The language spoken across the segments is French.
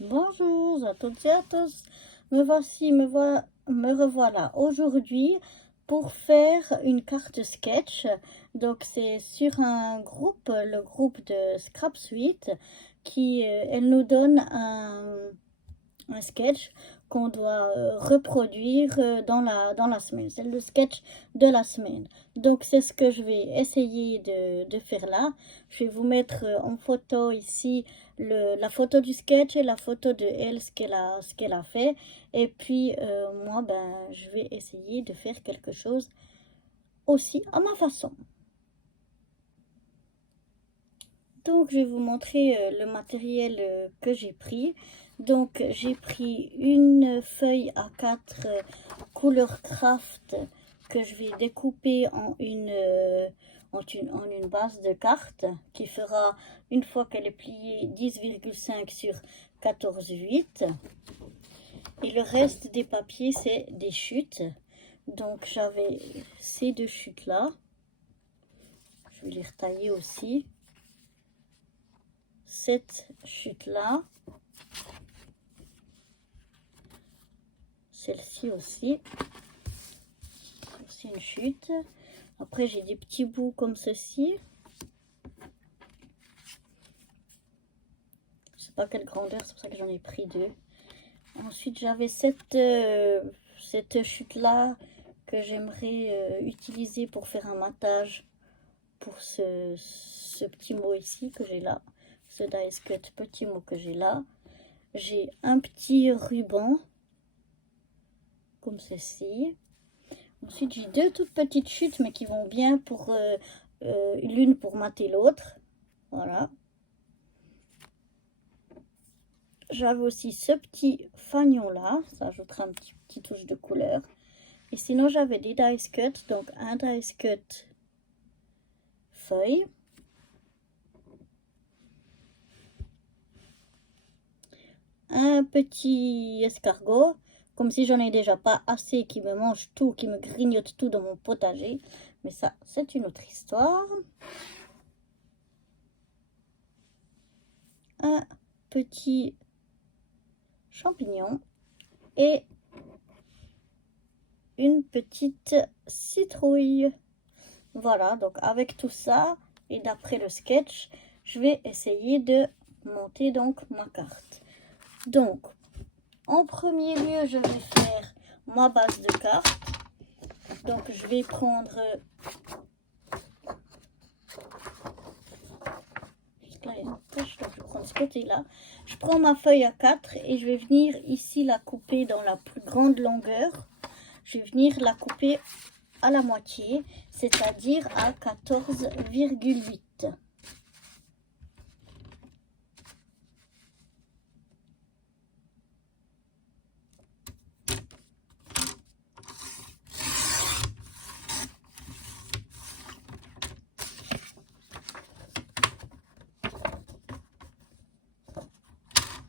Bonjour à toutes et à tous. Me revoilà aujourd'hui pour faire une carte sketch. Donc c'est sur un groupe, le groupe de Scrap Suite, qui elle nous donne un sketch qu'on doit reproduire dans la semaine. C'est le sketch de la semaine. Donc c'est ce que je vais essayer de faire là. Je vais vous mettre en photo ici la photo du sketch et la photo de elle, ce qu'elle a fait. Et puis moi, je vais essayer de faire quelque chose aussi à ma façon. Donc, je vais vous montrer le matériel que j'ai pris. Donc, j'ai pris une feuille A4 couleur craft que je vais découper en une base de carte qui fera, une fois qu'elle est pliée, 10,5 sur 14,8. Et le reste des papiers, c'est des chutes. Donc, j'avais ces deux chutes-là. Je vais les retailler aussi. Cette chute-là. Celle-ci aussi. C'est une chute. Après, j'ai des petits bouts comme ceci. Je sais pas quelle grandeur, c'est pour ça que j'en ai pris deux. Ensuite, j'avais cette chute-là que j'aimerais utiliser pour faire un matage pour ce petit mot ici que j'ai là. Ce dice cut petit mot que j'ai là. J'ai un petit ruban comme ceci. Ensuite, j'ai deux toutes petites chutes, mais qui vont bien pour l'une pour mater l'autre. Voilà. J'avais aussi ce petit fanion là, ça ajoutera un petit touche de couleur. Et sinon, j'avais des dice cut, donc un dice cut feuille. Un petit escargot, comme si j'en ai déjà pas assez qui me mange tout, qui me grignote tout dans mon potager. Mais ça, c'est une autre histoire. Un petit champignon et une petite citrouille. Voilà, donc avec tout ça et d'après le sketch, je vais essayer de monter donc ma carte. Donc, en premier lieu, je vais faire ma base de carte. Donc, je vais prendre... Juste là, il y a une tâche, donc je prends ce côté-là. Je prends ma feuille A4 et je vais venir ici la couper dans la plus grande longueur. Je vais venir la couper à la moitié, c'est-à-dire à 14,8.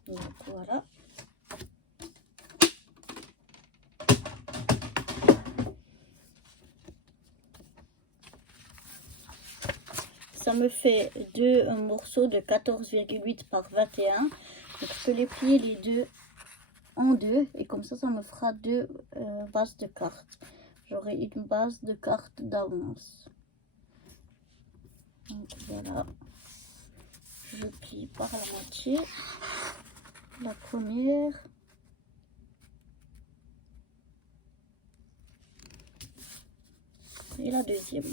Donc voilà. Ça me fait deux morceaux de 14,8 par 21. Donc je peux les plier les deux en deux. Et comme ça me fera deux bases de cartes. J'aurai une base de cartes d'avance. Donc voilà. Je plie par la moitié. La première. Et la deuxième.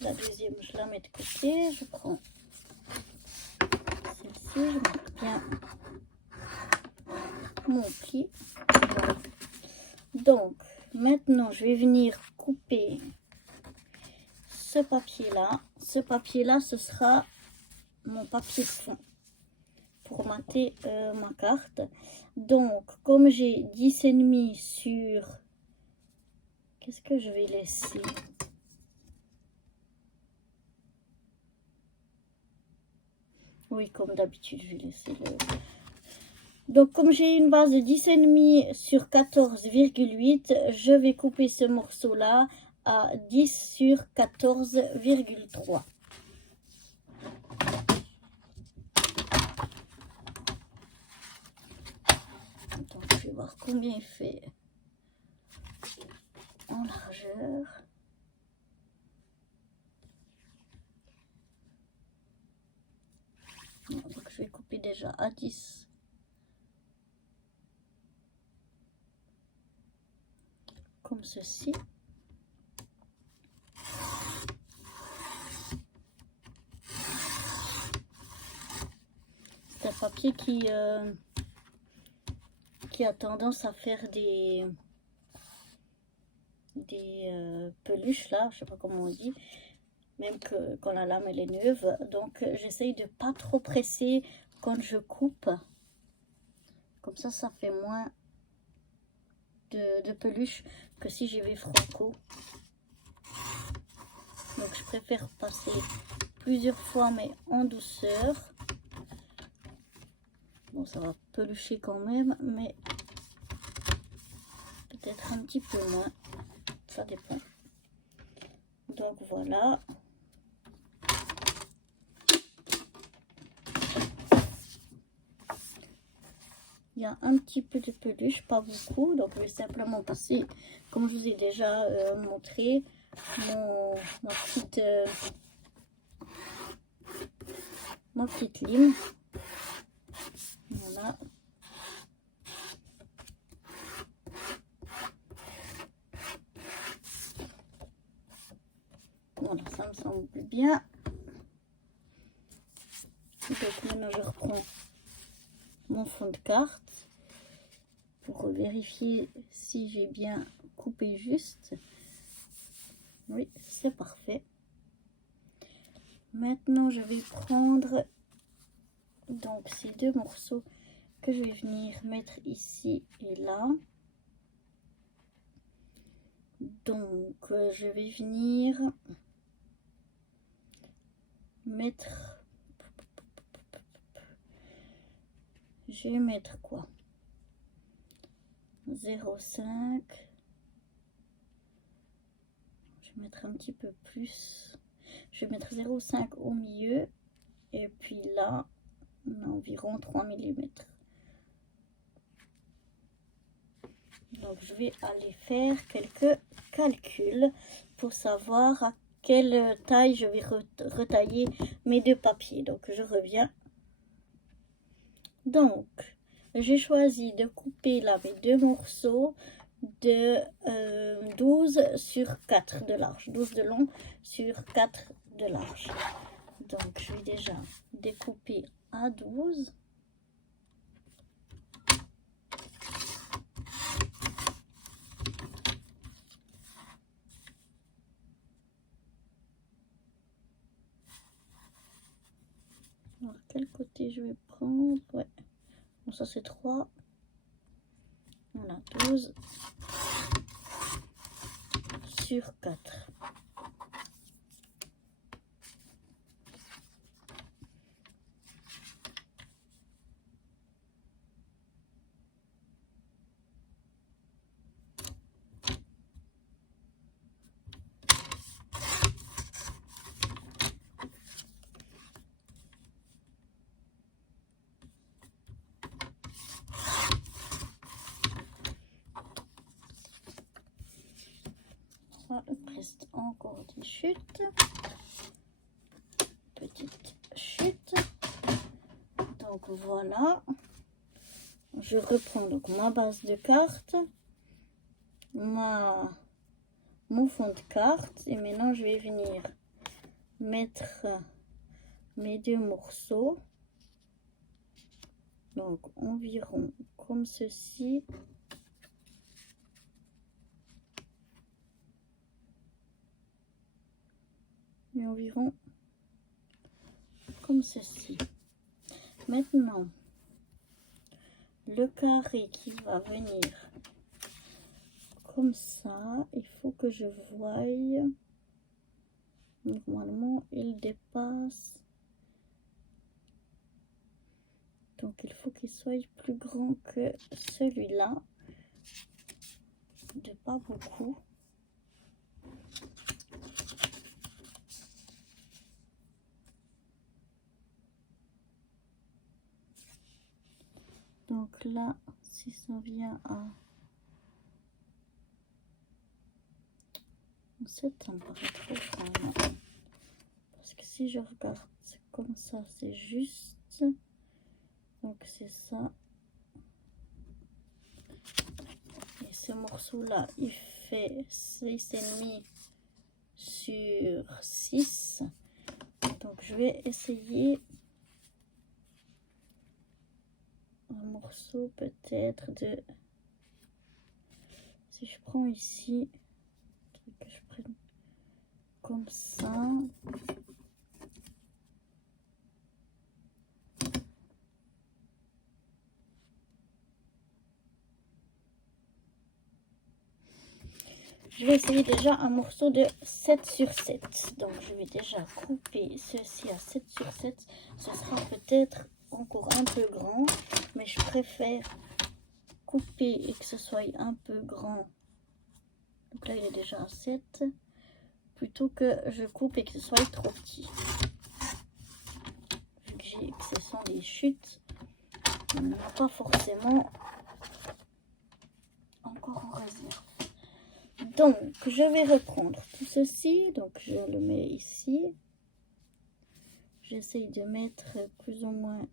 La deuxième, je la mets de côté. Je prends celle-ci. Je mets bien mon pli. Donc, maintenant, je vais venir couper ce papier-là. Ce papier-là, ce sera mon papier de fond pour mater ma carte. Donc, comme j'ai 10,5 sur... Qu'est-ce que je vais laisser? Oui, comme d'habitude, je vais laisser le... Donc, comme j'ai une base de 10,5 sur 14,8, je vais couper ce morceau-là à 10 sur 14,3. voir combien il fait en largeur. Donc je vais couper déjà à 10. Comme ceci. C'est un papier qui a tendance à faire des peluches là, je sais pas comment on dit, même que quand la lame elle est neuve. Donc j'essaye de pas trop presser quand je coupe, comme ça fait moins de peluches que si j'y vais franco. Donc je préfère passer plusieurs fois mais en douceur. Bon, ça va pelucher quand même, mais peut-être un petit peu moins, ça dépend. Donc voilà. Il y a un petit peu de peluche, pas beaucoup, donc je vais simplement passer, comme je vous ai déjà montré, ma petite lime. Voilà. Voilà, ça me semble bien. Donc maintenant je reprends mon fond de carte pour vérifier si j'ai bien coupé juste. Oui, c'est parfait. Maintenant je vais prendre donc ces deux morceaux que je vais venir mettre ici et là. Donc je vais venir mettre, je vais mettre quoi, 0,5, je vais mettre un petit peu plus, je vais mettre 0,5 au milieu et puis là on a environ 3 mm. Donc je vais aller faire quelques calculs pour savoir à quelle taille je vais retailler mes deux papiers. Donc je reviens. Donc j'ai choisi de couper là mes deux morceaux de 12 sur 4 de large, 12 de long sur 4 de large. Donc je vais déjà découper à 12. Alors, quel côté je vais prendre? Ouais. Bon, ça c'est 3. On a 12 sur 4. Il reste encore des chutes, petite chute. Donc voilà, je reprends donc ma base de carte, mon fond de carte, et maintenant je vais venir mettre mes deux morceaux, donc environ comme ceci. Et environ comme ceci. Maintenant, le carré qui va venir comme ça, il faut que je voie. Normalement, il dépasse. Donc, il faut qu'il soit plus grand que celui-là. De pas beaucoup. Donc là, si ça vient à 7, ça me paraît trop quand même. Parce que si je regarde comme ça, c'est juste. Donc c'est ça. Et ce morceau-là, il fait 6,5 sur 6. Donc je vais essayer un morceau peut-être de... Si je prends ici, que je prenne comme ça. Je vais essayer déjà un morceau de 7 sur 7. Donc je vais déjà couper ceci à 7 sur 7. Ce sera peut-être encore un peu grand, mais je préfère couper et que ce soit un peu grand. Donc là il est déjà à 7. Plutôt que je coupe et que ce soit trop petit. Vu que ce sont des chutes, on n'a pas forcément encore en réserve. Donc, je vais reprendre tout ceci. Donc, je le mets ici. J'essaye de mettre plus ou moins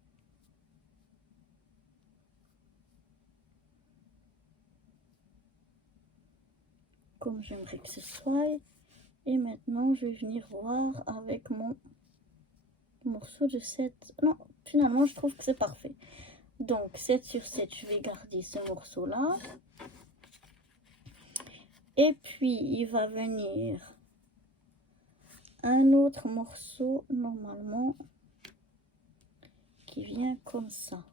comme j'aimerais que ce soit. Et maintenant, je vais venir voir avec mon morceau de 7. Non, finalement, je trouve que c'est parfait. Donc, 7 sur 7, je vais garder ce morceau-là. Et puis, il va venir un autre morceau, normalement, qui vient comme ça.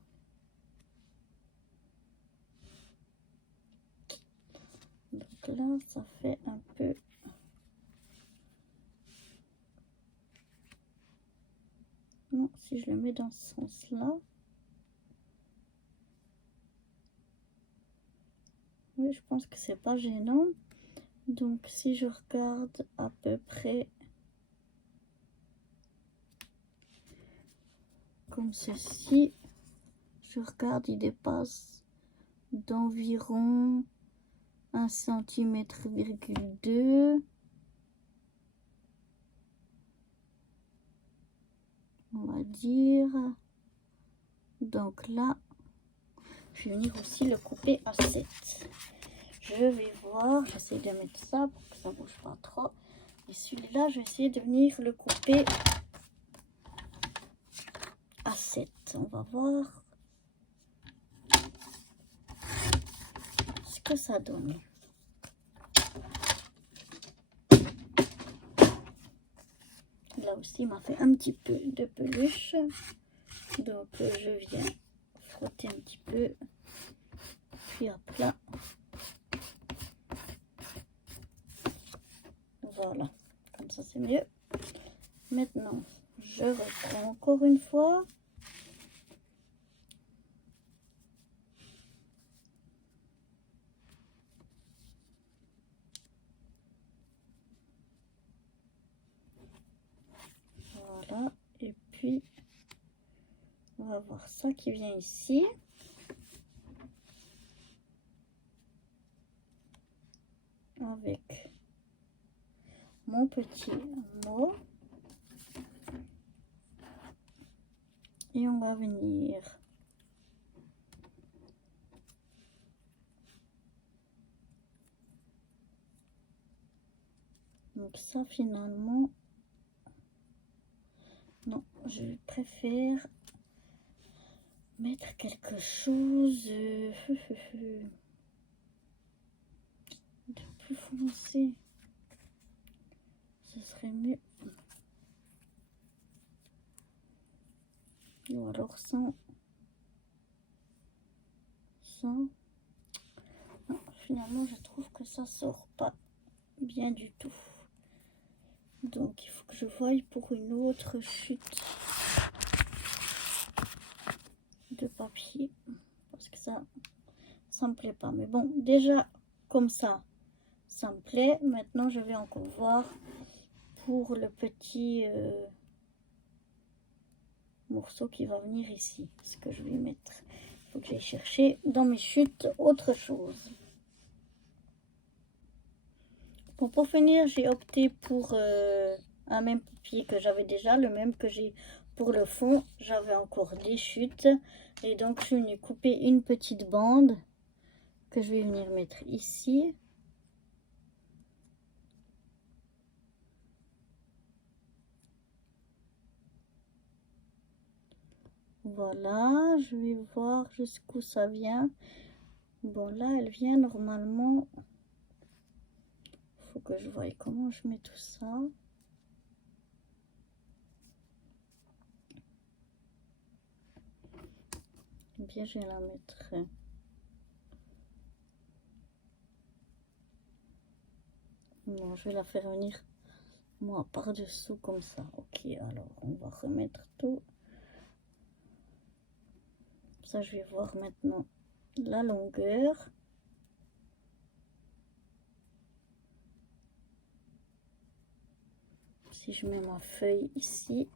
Donc là, ça fait un peu... Non, si je le mets dans ce sens-là... Oui, je pense que c'est pas gênant. Donc, si je regarde à peu près comme ceci, je regarde, il dépasse d'environ 1,2 cm. On va dire. Donc là, je vais venir aussi le couper à 7. Je vais voir, j'essaie de mettre ça pour que ça ne bouge pas trop. Et celui-là, je vais essayer de venir le couper à 7. On va voir ce que ça donne. Là aussi, il m'a fait un petit peu de peluche. Donc, je viens frotter un petit peu. Puis à plat. Voilà, comme ça c'est mieux. Maintenant, je reprends encore une fois. Voilà, et puis on va voir ça qui vient ici. Avec mon petit mot. Et on va venir donc ça finalement non, je préfère mettre quelque chose de plus foncé, ce serait mieux, ou alors sans non, finalement je trouve que ça sort pas bien du tout. Donc il faut que je voie pour une autre chute de papier parce que ça me plaît pas. Mais bon, déjà comme ça me plaît. Maintenant je vais encore voir pour le petit morceau qui va venir ici, ce que je vais mettre. Il faut que j'aille chercher dans mes chutes autre chose. Bon, pour finir, j'ai opté pour un même papier que j'avais déjà, le même que j'ai pour le fond. J'avais encore des chutes et donc je suis venue couper une petite bande que je vais venir mettre ici. Voilà, je vais voir jusqu'où ça vient. Bon, là, elle vient normalement. Faut que je voie comment je mets tout ça. Eh bien, je vais la mettre. Non, je vais la faire venir, moi, par-dessous comme ça. Ok, alors, on va remettre tout. Ça, je vais voir maintenant la longueur. Si je mets ma feuille ici.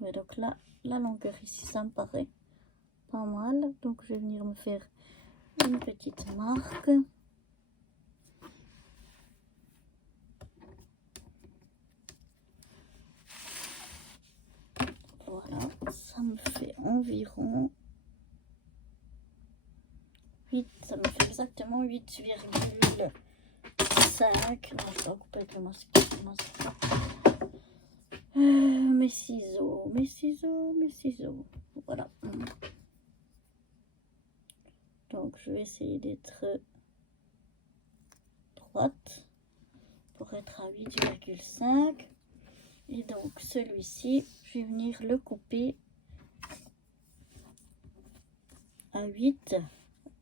Et donc là, la longueur ici, ça me paraît pas mal. Donc, je vais venir me faire une petite marque. Voilà, ça me fait environ 8, ça me fait exactement 8,5. Non, je dois couper avec le masque. Mes ciseaux. Voilà. Donc, je vais essayer d'être droite pour être à 8,5. Et donc, celui-ci, je vais venir le couper à 8.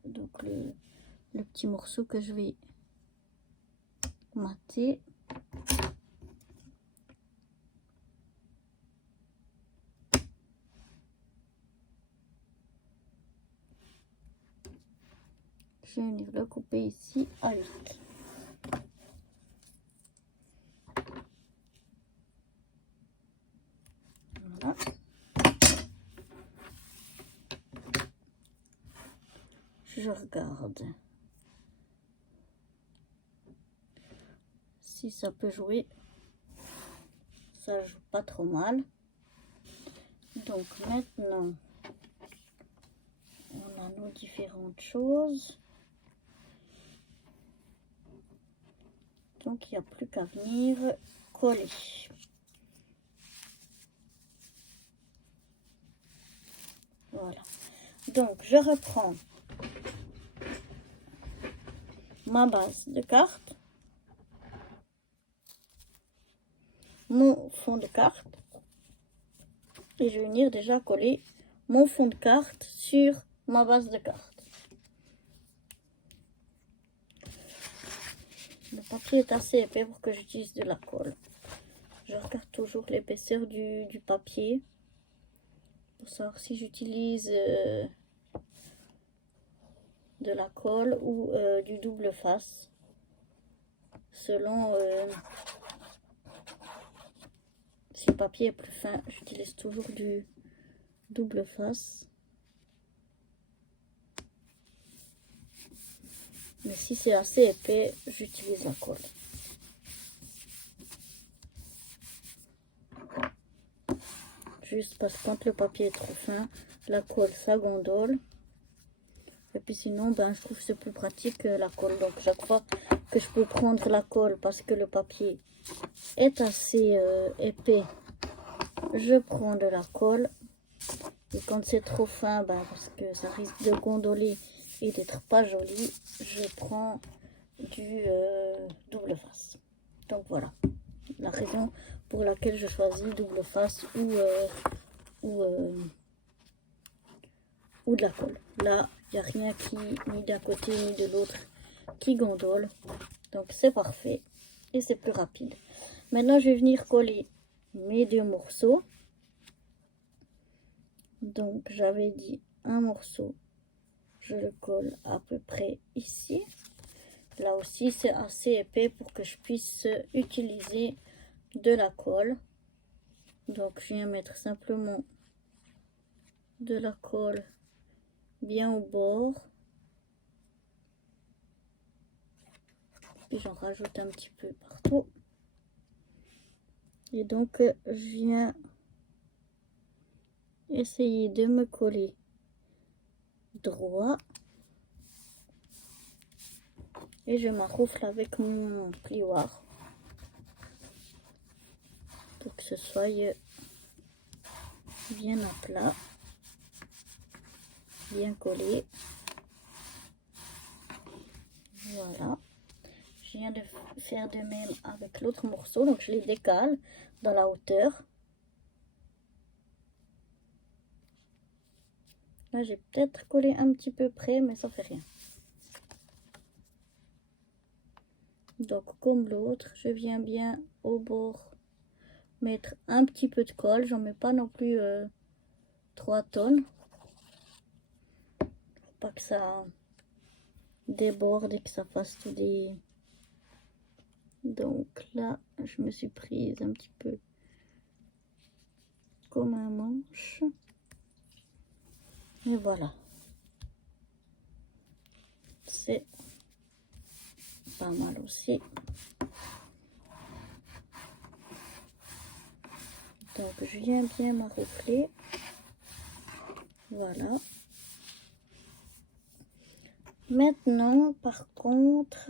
Donc, le petit morceau que je vais mater. Je vais venir le couper ici à 8. Voilà. Je regarde si ça peut jouer. Ça joue pas trop mal. Donc maintenant, on a nos différentes choses. Donc il n'y a plus qu'à venir coller. Voilà. Donc je reprends ma base de carte, mon fond de carte, et je vais venir déjà coller mon fond de carte sur ma base de carte. Le papier est assez épais pour que j'utilise de la colle. Je regarde toujours l'épaisseur du papier pour savoir si j'utilise de la colle ou du double face. Selon si le papier est plus fin, j'utilise toujours du double face. Mais si c'est assez épais, j'utilise la colle. Juste parce que quand le papier est trop fin, la colle ça gondole. Et puis sinon, ben, je trouve que c'est plus pratique la colle. Donc chaque fois que je peux prendre la colle parce que le papier est assez épais, je prends de la colle. Et quand c'est trop fin, ben, parce que ça risque de gondoler et d'être pas joli, je prends du double face. Donc voilà la raison pour laquelle je choisis double face ou de la colle. Là, il n'y a rien qui, ni d'un côté ni de l'autre, qui gondole. Donc c'est parfait et c'est plus rapide. Maintenant, je vais venir coller mes deux morceaux. Donc j'avais dit un morceau, je le colle à peu près ici. Là aussi, c'est assez épais pour que je puisse utiliser de la colle. Donc, je viens mettre simplement de la colle bien au bord. Puis j'en rajoute un petit peu partout. Et donc, je viens essayer de me coller droit. Et je m'enroufle avec mon plioir pour que ce soit bien à plat, bien collé. Voilà. Je viens de faire de même avec l'autre morceau, donc je les décale dans la hauteur. Là, j'ai peut-être collé un petit peu près, mais ça fait rien. Donc, comme l'autre, je viens bien au bord mettre un petit peu de colle. J'en mets pas non plus 3 tonnes. Faut pas que ça déborde et que ça fasse tout des... Donc là, je me suis prise un petit peu comme un manche. Et voilà. C'est pas mal aussi. Donc je viens bien m'enroufler. Voilà. Maintenant, par contre,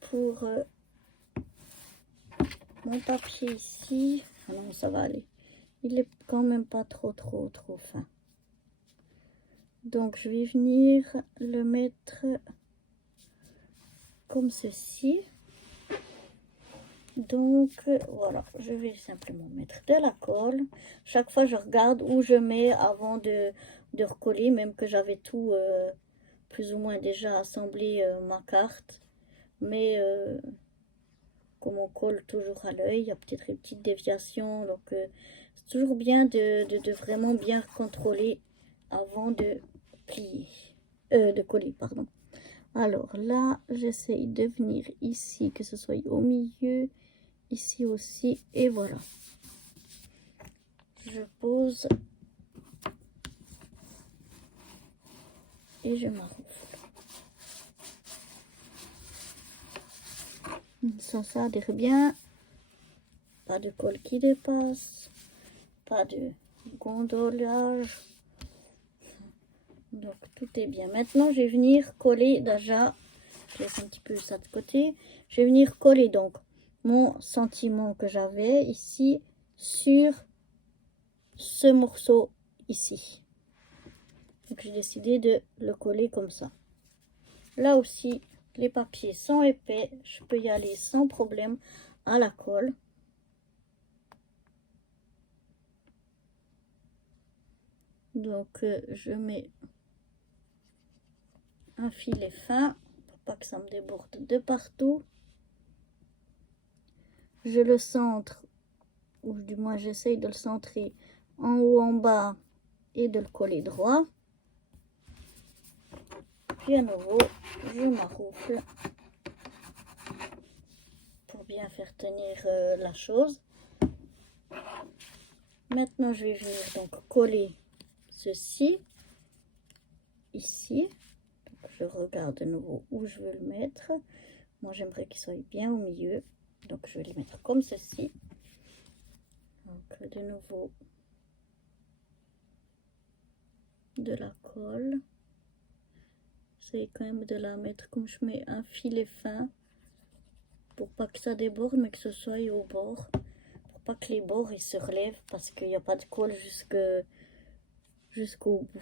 pour mon papier ici, ah non, ça va aller. Il est quand même pas trop fin. Donc je vais venir le mettre comme ceci. Donc voilà, je vais simplement mettre de la colle. Chaque fois je regarde où je mets avant de recoller, même que j'avais tout plus ou moins déjà assemblé ma carte. Mais comme on colle toujours à l'œil, il y a peut-être une petite déviation. Donc c'est toujours bien de vraiment bien contrôler avant de plier, de coller, pardon. Alors là, j'essaye de venir ici, que ce soit au milieu, ici aussi, et voilà. Je pose et je m'enroule. Ça adhère bien. Pas de colle qui dépasse, pas de gondolage. Donc tout est bien. Maintenant, je vais venir coller déjà. Je laisse un petit peu ça de côté. Je vais venir coller donc mon sentiment que j'avais ici sur ce morceau ici. Donc j'ai décidé de le coller comme ça. Là aussi, les papiers sont épais. Je peux y aller sans problème à la colle. Donc je mets un filet fin pour pas que ça me déborde de partout. Je le centre, ou du moins j'essaye de le centrer en haut, en bas et de le coller droit. Puis à nouveau, je m'enroufle pour bien faire tenir la chose. Maintenant, je vais venir donc coller ceci ici. Donc, je regarde de nouveau où je veux le mettre. Moi, j'aimerais qu'il soit bien au milieu. Donc, je vais le mettre comme ceci. Donc, de nouveau, de la colle. J'essaie quand même de la mettre comme je mets un filet fin. Pour pas que ça déborde, mais que ce soit au bord. Pour pas que les bords ils se relèvent parce qu'il n'y a pas de colle jusqu'au bout.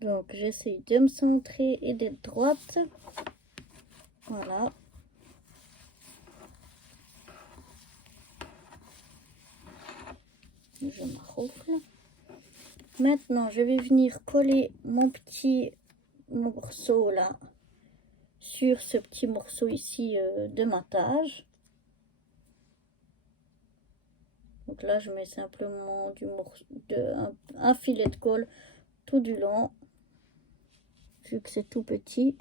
Donc j'essaye de me centrer et d'être droite. Voilà. Je m'enroufle. Maintenant je vais venir coller mon petit morceau là sur ce petit morceau ici de matage. Donc là, je mets simplement un filet de colle tout du long, vu que c'est tout petit.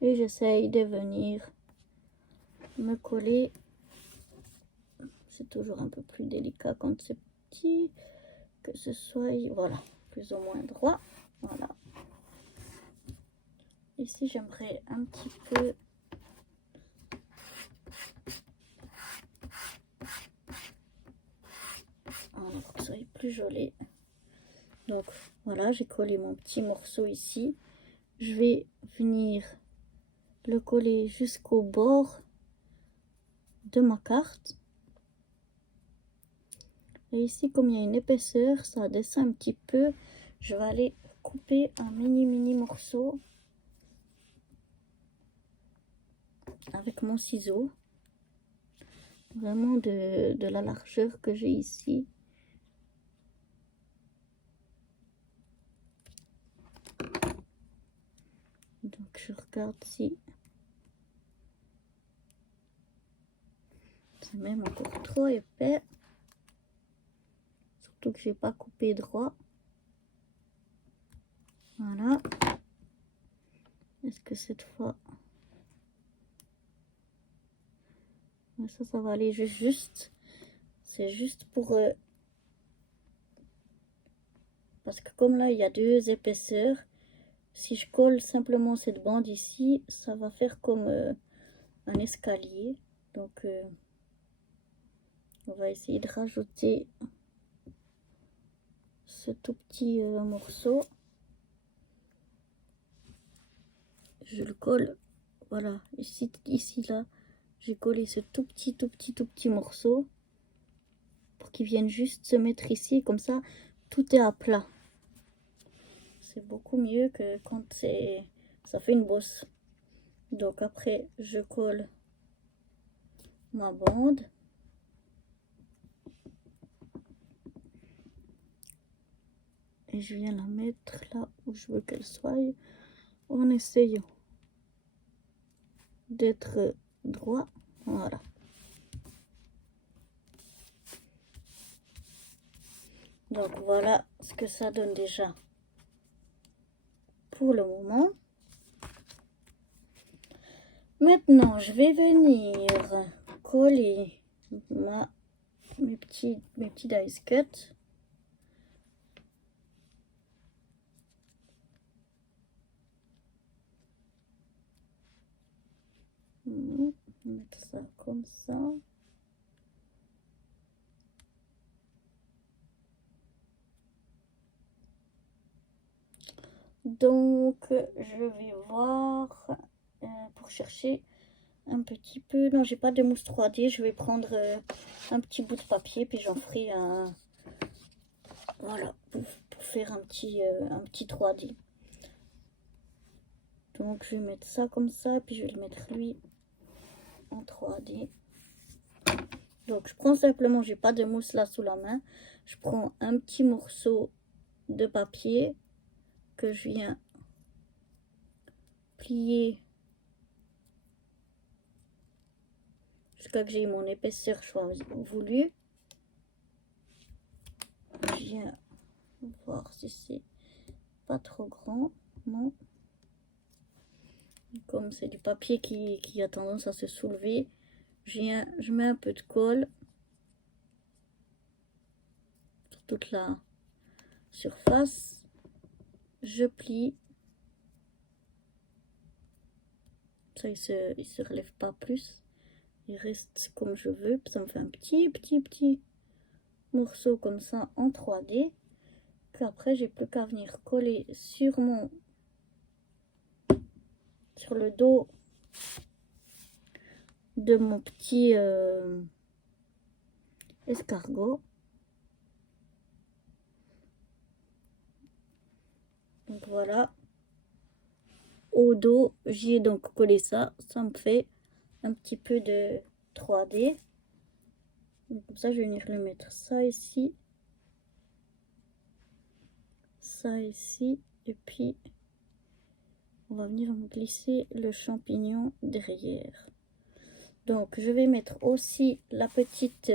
Et j'essaye de venir me coller. C'est toujours un peu plus délicat quand c'est petit, que ce soit, voilà, plus ou moins droit. Voilà. Ici, j'aimerais un petit peu voilà, pour que ça soit plus joli. Donc voilà, j'ai collé mon petit morceau ici. Je vais venir le coller jusqu'au bord de ma carte. Et ici, comme il y a une épaisseur, ça descend un petit peu. Je vais aller couper un mini morceau avec mon ciseau. Vraiment de la largeur que j'ai ici. Donc je regarde si c'est même encore trop épais. Surtout que j'ai pas coupé droit. Voilà. Est-ce que cette fois... Ça va aller juste. C'est juste pour... Parce que comme là, il y a deux épaisseurs. Si je colle simplement cette bande ici, ça va faire comme un escalier. Donc, on va essayer de rajouter ce tout petit morceau. Je le colle, voilà, ici là, j'ai collé ce tout petit morceau pour qu'il vienne juste se mettre ici, comme ça, tout est à plat. C'est beaucoup mieux que quand ça fait une bosse. Donc après, je colle ma bande. Et je viens la mettre là où je veux qu'elle soit, en essayant d'être droit. Voilà. Donc voilà ce que ça donne déjà pour le moment. Maintenant, je vais venir coller mes petits dice cut. Mettre ça comme ça. Donc, je vais voir pour chercher un petit peu. Non, j'ai pas de mousse 3D. Je vais prendre un petit bout de papier, puis j'en ferai un. Voilà, pour faire un petit 3D. Donc, je vais mettre ça comme ça, puis je vais le mettre lui en 3D. Donc, je prends simplement, j'ai pas de mousse là sous la main. Je prends un petit morceau de papier que je viens plier jusqu'à que j'ai mon épaisseur voulue. Je viens voir si c'est pas trop grand. Non. Comme c'est du papier qui a tendance à se soulever, je mets un peu de colle sur toute la surface. Je plie. Ça, il se relève pas plus. Il reste comme je veux. Ça me fait un petit morceau comme ça en 3D. Puis après, j'ai plus qu'à venir coller sur le dos de mon petit escargot. Donc voilà. Au dos, j'y ai donc collé ça. Ça me fait un petit peu de 3D. Donc, comme ça, je vais venir le mettre ça ici. Ça ici. Et puis, on va venir me glisser le champignon derrière. Donc je vais mettre aussi la petite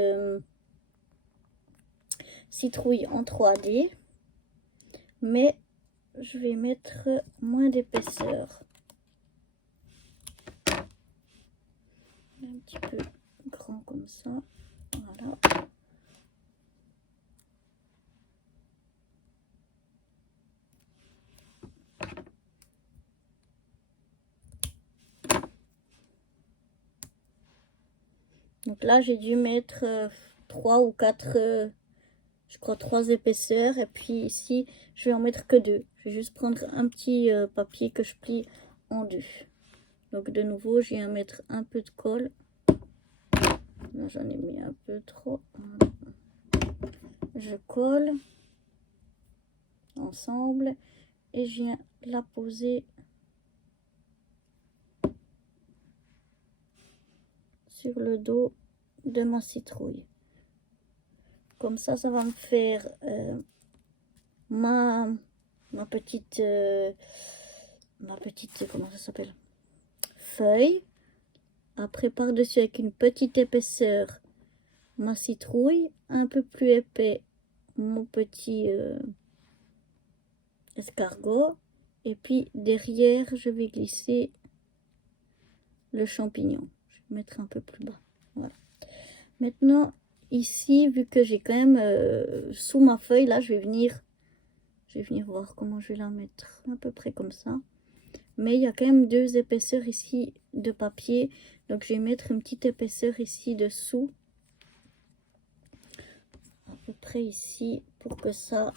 citrouille en 3D, mais je vais mettre moins d'épaisseur. Un petit peu grand comme ça, voilà. Donc là j'ai dû mettre 3 ou 4, je crois 3 épaisseurs, et puis ici je vais en mettre que 2. Je vais juste prendre un petit papier que je plie en 2. Donc de nouveau je viens mettre un peu de colle. Là j'en ai mis un peu trop. Je colle ensemble et je viens la poser sur le dos de ma citrouille. Comme ça va me faire ma petite comment ça s'appelle, feuille. Après par-dessus avec une petite épaisseur ma citrouille, un peu plus épais mon petit escargot, et puis derrière je vais glisser le champignon. Je vais mettre un peu plus bas. Voilà. Maintenant ici, vu que j'ai quand même sous ma feuille là, je vais venir voir comment je vais la mettre, à peu près comme ça. Mais il y a quand même 2 épaisseurs ici de papier, donc je vais mettre une petite épaisseur ici dessous, à peu près ici, pour que ça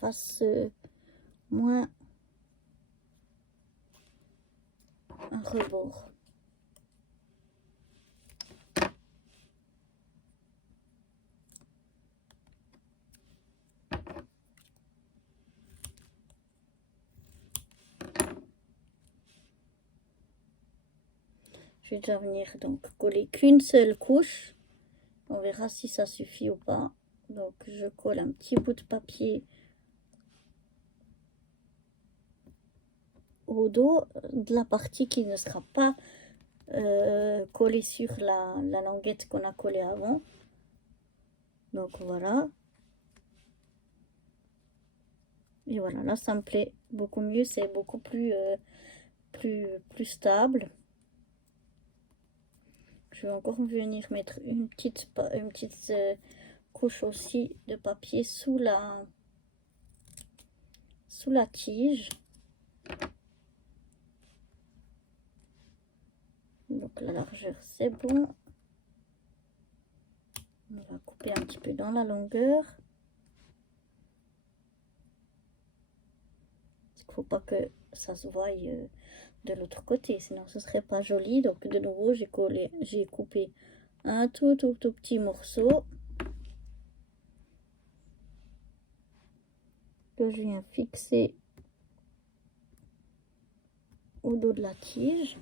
fasse moins un rebord. Je vais déjà venir donc coller qu'une seule couche. On verra si ça suffit ou pas. Donc je colle un petit bout de papier au dos de la partie qui ne sera pas collée sur la languette qu'on a collée avant. Donc voilà. Et voilà, là ça me plaît beaucoup mieux, c'est beaucoup plus, plus stable. Je vais encore venir mettre une petite couche aussi de papier sous la tige. Donc la largeur c'est bon. On va couper un petit peu dans la longueur. Il ne faut pas que ça se voie de l'autre côté, sinon ce serait pas joli. Donc de nouveau j'ai coupé un tout petit morceau que je viens fixer au dos de la tige.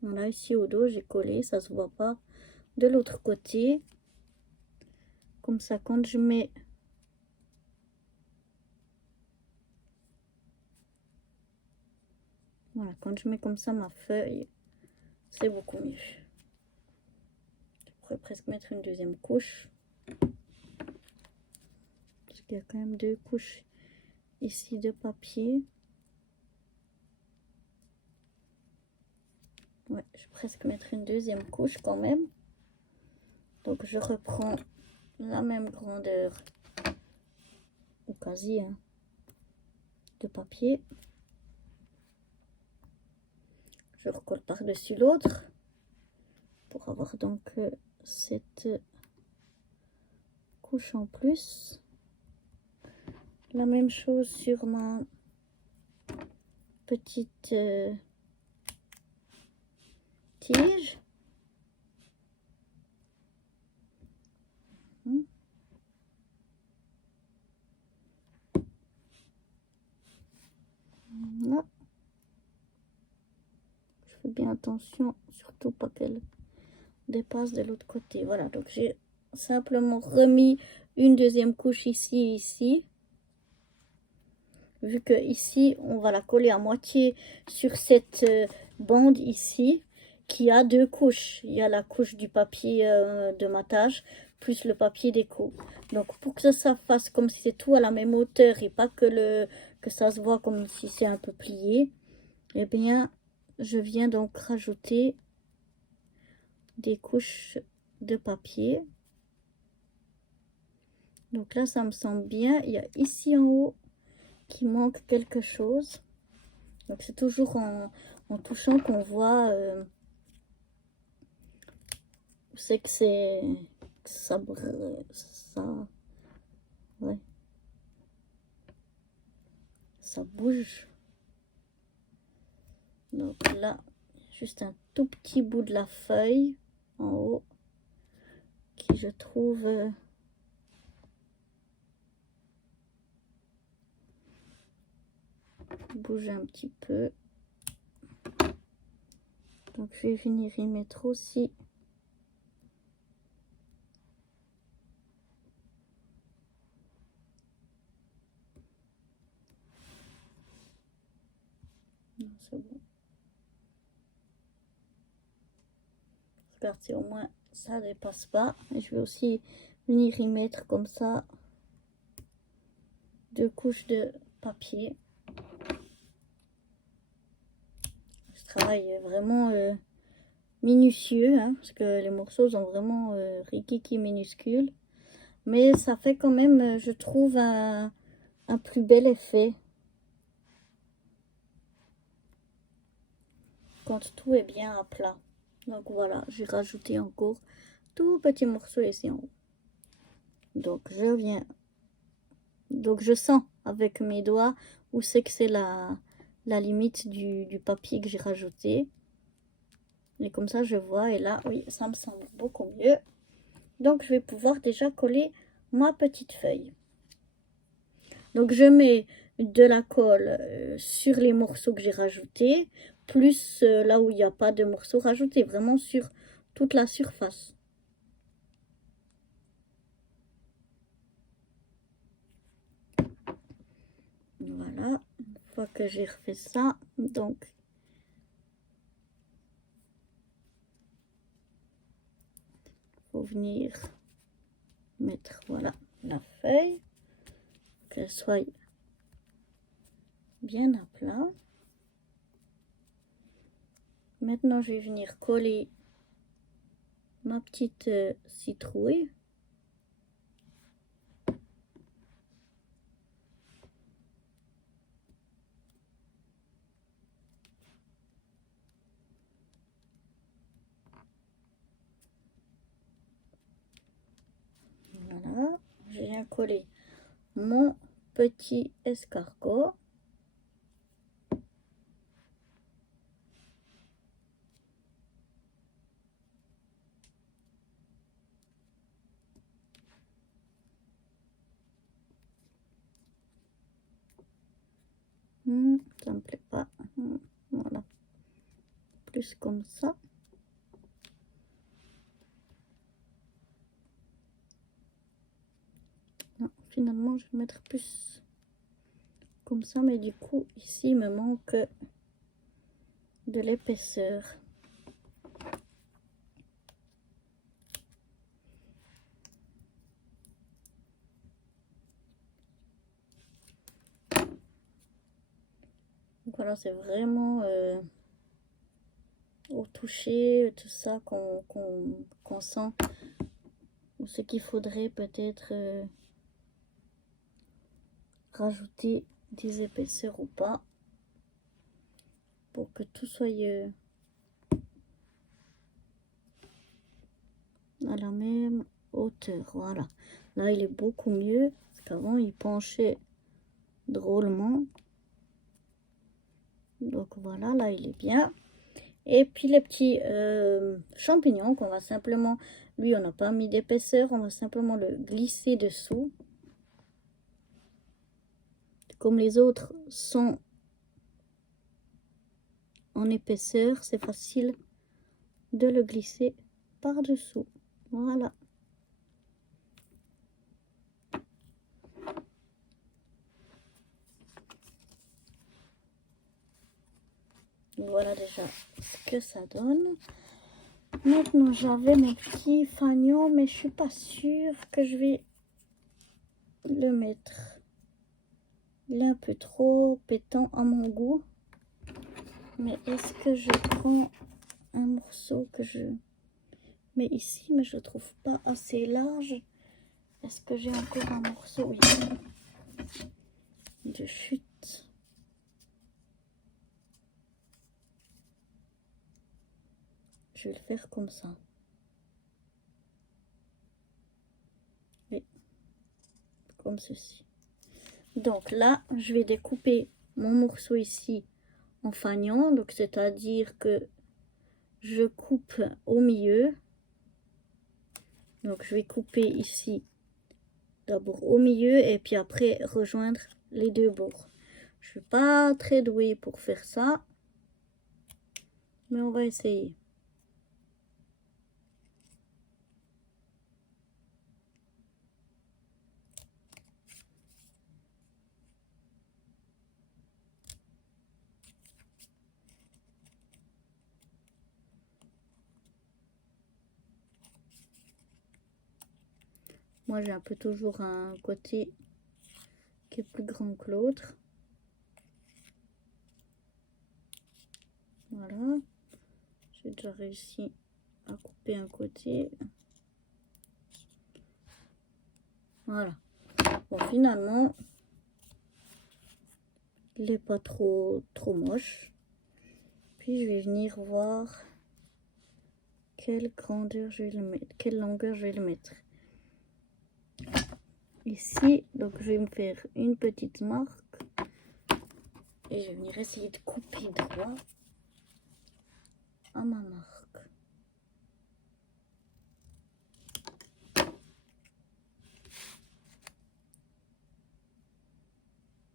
Voilà, ici au dos j'ai collé, ça se voit pas de l'autre côté. Comme ça, quand je mets voilà, quand je mets comme ça ma feuille, c'est beaucoup mieux. Je pourrais presque mettre une deuxième couche, parce qu'il y a quand même 2 couches ici de papier. Ouais, je vais presque mettre une deuxième couche quand même. Donc je reprends la même grandeur, ou quasi, hein, de papier. Je recolle par-dessus l'autre pour avoir donc cette couche en plus. La même chose sur ma petite tige. Voilà. Je fais bien attention, surtout pas qu'elle dépasse de l'autre côté. Voilà, donc j'ai simplement remis une deuxième couche ici et ici. Vu que ici on va la coller à moitié sur cette bande ici qui a deux couches. Il y a la couche du papier de matage plus le papier déco. Donc pour que ça fasse comme si c'est tout à la même hauteur et pas que ça se voit comme si c'est un peu plié, eh bien je viens donc rajouter des couches de papier. Donc là ça me semble bien. Il y a ici en haut qui manque quelque chose. Donc c'est toujours en touchant qu'on voit c'est que ça, ouais, ça bouge. Donc là, juste un tout petit bout de la feuille en haut qui je trouve bouge un petit peu. Donc je vais venir y mettre aussi c'est bon. Regardez, au moins ça dépasse pas. Et je vais aussi venir y mettre comme ça deux couches de papier. Ce travail est vraiment minutieux, hein, parce que les morceaux sont vraiment rikiki minuscules. Mais ça fait quand même, je trouve, un plus bel effet. Quand tout est bien à plat. Donc voilà, j'ai rajouté encore tout petit morceau ici en haut. Donc je viens, donc je sens avec mes doigts où c'est que c'est la limite du papier que j'ai rajouté. Et comme ça je vois, et là oui, ça me semble beaucoup mieux. Donc je vais pouvoir déjà coller ma petite feuille. Donc je mets de la colle sur les morceaux que j'ai rajoutés, plus là où il n'y a pas de morceaux rajoutés, vraiment sur toute la surface. Voilà, une fois que j'ai refait ça, donc faut venir mettre, voilà, la feuille, qu'elle soit bien à plat. Maintenant, je vais venir coller ma petite citrouille. Voilà, je viens coller mon petit escargot. Ça me plaît pas. Voilà, plus comme ça. Non, finalement, je vais mettre plus comme ça, mais du coup, ici, il me manque de l'épaisseur. Donc voilà, c'est vraiment au toucher, tout ça, qu'on sent ce qu'il faudrait peut-être rajouter des épaisseurs ou pas, pour que tout soit à la même hauteur. Voilà, là il est beaucoup mieux, parce qu'avant il penchait drôlement. Donc voilà, là il est bien. Et puis les petits champignons qu'on va simplement, lui on n'a pas mis d'épaisseur, on va simplement le glisser dessous. Comme les autres sont en épaisseur, c'est facile de le glisser par dessous. Voilà. Voilà déjà ce que ça donne. Maintenant, j'avais mon petit fanion, mais je suis pas sûre que je vais le mettre. Il est un peu trop pétant à mon goût. Mais est-ce que je prends un morceau que je mets ici, mais je le trouve pas assez large? Est-ce que j'ai encore un morceau ici de chute? Je vais le faire comme ça. Oui, comme ceci. Donc là, je vais découper mon morceau ici en fanion. Donc c'est-à-dire que je coupe au milieu. Donc je vais couper ici d'abord au milieu et puis après rejoindre les deux bords. Je suis pas très douée pour faire ça, mais on va essayer. Moi j'ai un peu toujours un côté qui est plus grand que l'autre. Voilà, j'ai déjà réussi à couper un côté. Voilà. Bon, finalement, il n'est pas trop moche. Puis je vais venir voir quelle grandeur je vais le mettre, quelle longueur je vais le mettre. Ici, donc je vais me faire une petite marque. Et je vais venir essayer de couper droit à ma marque.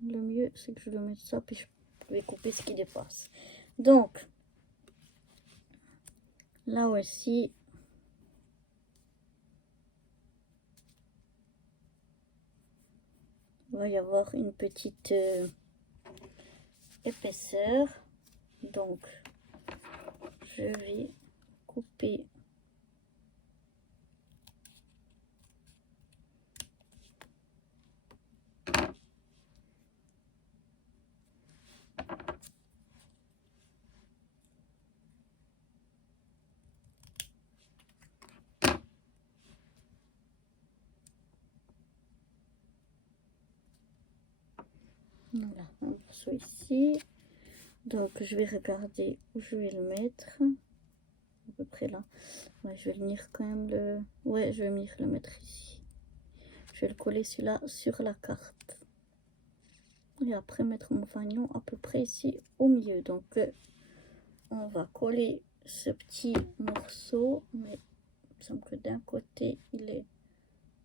Le mieux, c'est que je le mette ça, puis je vais couper ce qui dépasse. Donc, là aussi, il va y avoir une petite épaisseur. Donc, je vais couper voilà, un morceau ici. Donc, je vais regarder où je vais le mettre. À peu près là. Ouais, je vais venir quand même le... Ouais, je vais venir le mettre ici. Je vais le coller celui-là sur la carte. Et après mettre mon fanion à peu près ici au milieu. Donc, on va coller ce petit morceau. Mais il me semble que d'un côté, il est...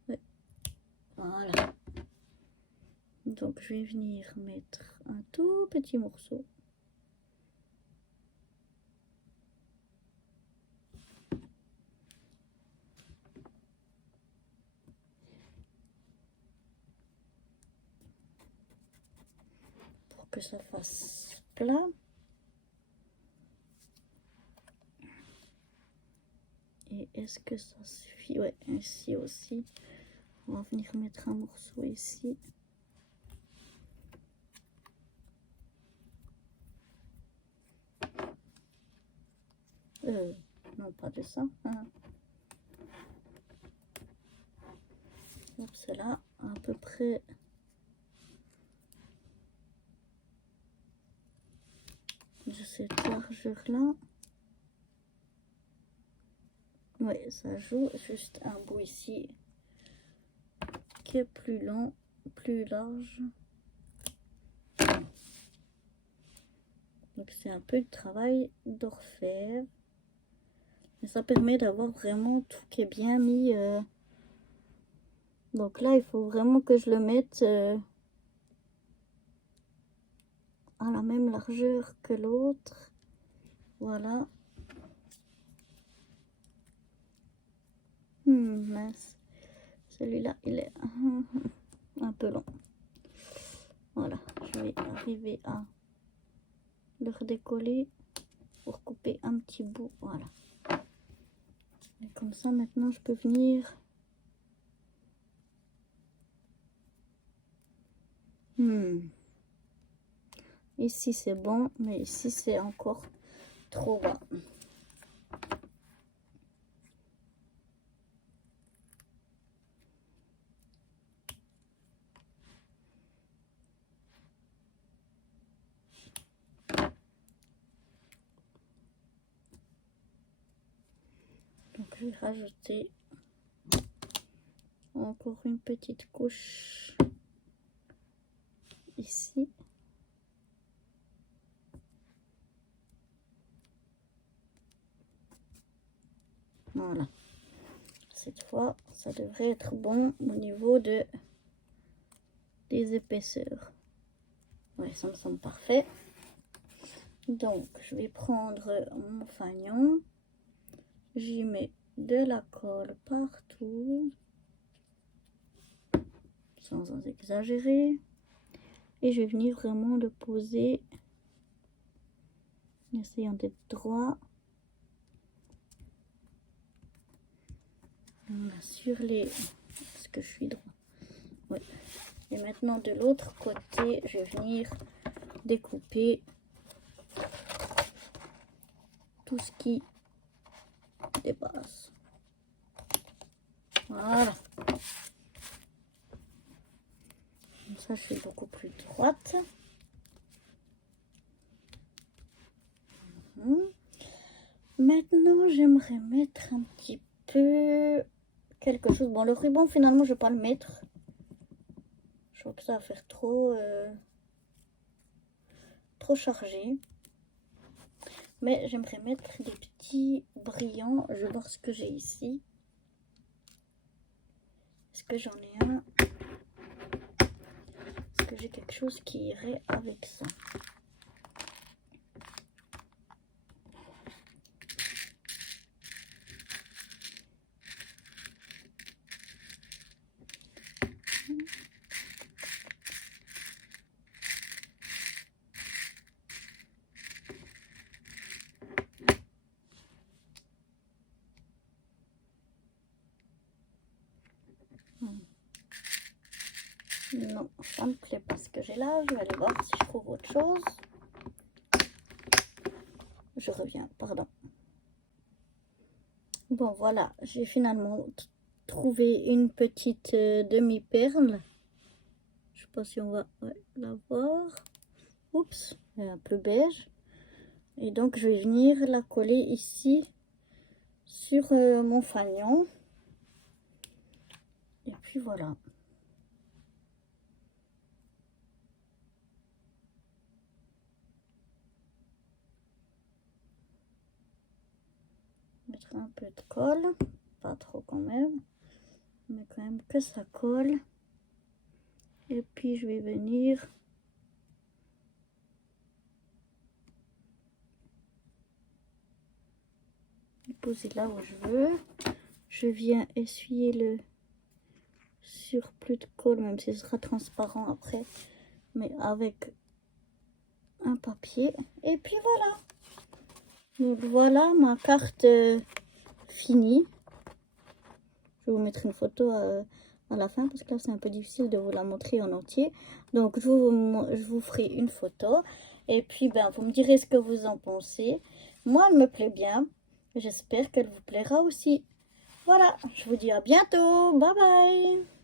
Ouais. Voilà. Donc, je vais venir mettre un tout petit morceau. Pour que ça fasse plat. Et est-ce que ça suffit? Ouais, ici aussi. On va venir mettre un morceau ici. Non, pas de ça. Hein. C'est là, à peu près. De cette largeur-là. Oui, ça joue. Juste un bout ici qui est plus long, plus large. Donc c'est un peu de travail d'orfèvre. Mais ça permet d'avoir vraiment tout qui est bien mis. Donc là, il faut vraiment que je le mette à la même largeur que l'autre. Voilà. Mince. Celui-là, il est un peu long. Voilà, je vais arriver à le redécoller. pour couper un petit bout, voilà. Et comme ça maintenant je peux venir ici c'est bon, mais ici c'est encore trop bas. Donc je vais rajouter encore une petite couche ici. Voilà. Cette fois, ça devrait être bon au niveau des épaisseurs. Ouais, ça me semble parfait. Donc, je vais prendre mon fanion. J'y mets de la colle partout, sans en exagérer. Et je vais venir vraiment le poser, en essayant d'être droit. Voilà, sur les... Est-ce que je suis droit? Oui. Et maintenant, de l'autre côté, je vais venir découper tout ce qui dépasse. Voilà. Comme ça, je suis beaucoup plus droite. Maintenant, j'aimerais mettre un petit peu quelque chose. Bon, le ruban, finalement, je vais pas le mettre. Je crois que ça va faire trop chargé. Mais j'aimerais mettre des petits brillants. Je vais voir ce que j'ai ici. Est-ce que j'en ai un? Est-ce que j'ai quelque chose qui irait avec ça? Non, ça me plaît pas ce que j'ai là. Je vais aller voir si je trouve autre chose. Je reviens, pardon. Bon, voilà, j'ai finalement trouvé une petite demi-perle. Je sais pas si on va la voir. Oups, elle est un peu beige. Et donc, je vais venir la coller ici sur mon fanion. Et puis voilà. Mettre un peu de colle, pas trop quand même, mais quand même que ça colle. Et puis je vais venir poser là où je veux. Je viens essuyer le surplus de colle, même si ce sera transparent après, mais avec un papier. Et puis voilà. Donc voilà ma carte finie. Je vais vous mettre une photo à la fin parce que là c'est un peu difficile de vous la montrer en entier. Donc je vous ferai une photo et puis ben vous me direz ce que vous en pensez. Moi elle me plaît bien. J'espère qu'elle vous plaira aussi. Voilà, je vous dis à bientôt. Bye bye.